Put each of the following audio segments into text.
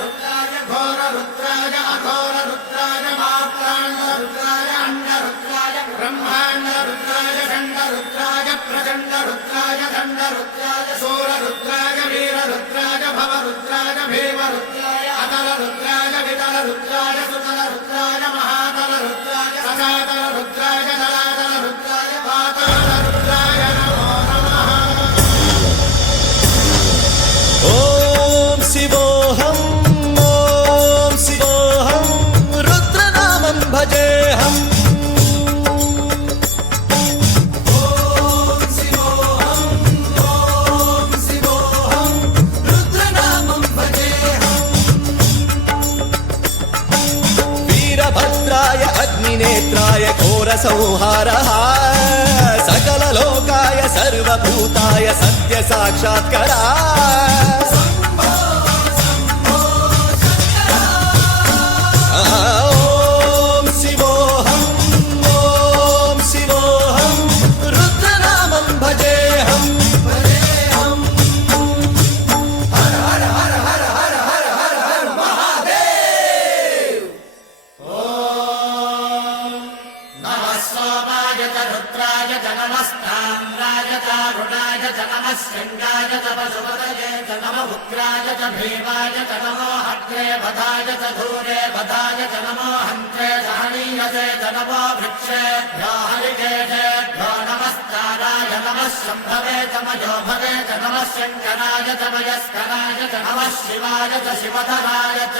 रुद्राय घोर रुद्राय अघोर रुद्राय मात्राण्ड रुद्राय अंड रुद्राय ब्रह्मांड रुद्राय खंड रुद्राय प्रचंड रुद्राय दंड रुद्राय सूर रुद्राय वीर रुद्राय भव रुद्राय भीम रुद्राय अतल रुद्राय वितल रुद्राय सुतल रुद्राय महातल रुद्राय सजातल रुद्राय जलातल रुद्राय पाताल रुद्राय नमो नमः। ओम शिवोऽहम् ओम शिवोऽहम् रुद्रनामं भजेऽहम्। ओम शिवोऽहम् रुद्रनामं भजेऽहम्। वीरभद्राय अग्निनेत्राय घोरसंहारः सकललोकाय सर्वभूताय सत्यसाक्षात्करा। ओम शिवोऽहम् रुद्रनामं भजेऽहम्। हर हर हर हर हर हर हर हर महादेव। ओम नमः सोमाय च रुद्राय च नमस्ताम्राय च अरुणाय च नमः शृङ्गाय च पशुपतये च नमः उग्राय च भीमाय च नमो हत्रे वधाय च धूरे वधाय च नमो हन्त्रे सहनीयसे च नमो वृक्षेभ्यो हरिकेशेभ्यो नमस्काराय नमः शम्भवे च मयोभवे च नमः शङ्कराय च मयस्कराय च नमः शिवाय च शिवधराय च।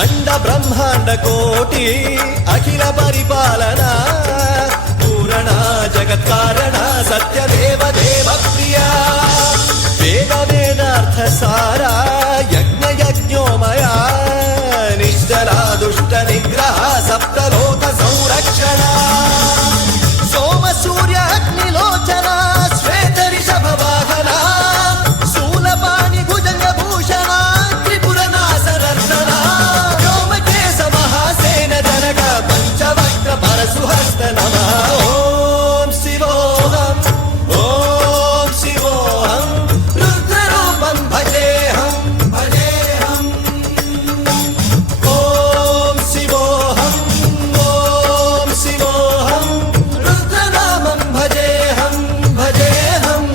अंड ब्रह्मांड कोटि अखिल परिपालना पूरणा जगत्कारणा सत्यदेव देव प्रिया वेद वेदार्थ सारा यज्ञ यज्ञोमया निश्चला दुष्ट निग्रह सप्तलोक संरक्षणा सोम सूर्य अग्निलोचना श्वेत ऋषभ वाहना शूलपाणि भुजंग भूषणा परशुहस्त नमः। ओम शिवोऽहम् रुद्ररूपं भजेऽहम् भजेऽहम्। ओम शिवोऽहम् रुद्रनामं भजेऽहम् भजेऽहम्।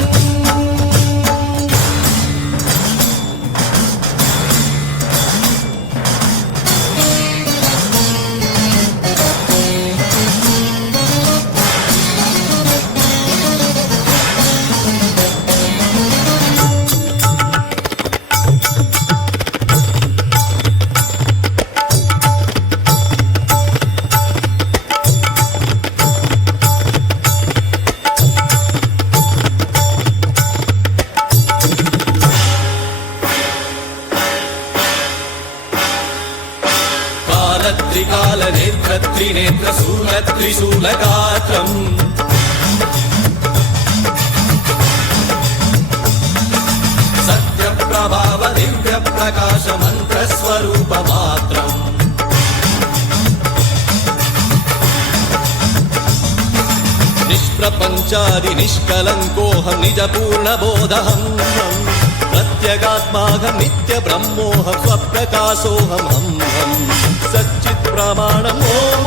त्रिकाल नेत्र त्रिनेत्र शूल त्रिशूलगात्रम् सत्य प्रभाव दिव्य प्रकाश मंत्र स्वरूप मात्रम् निष्प्रपंचादि निष्कलंकोऽहं निज पूर्ण बोधहम् प्रत्यगात्माहं नित्य ब्रह्मोऽहं स्वप्रकाशोऽहम् सच्चित् प्रमाणम् ओम।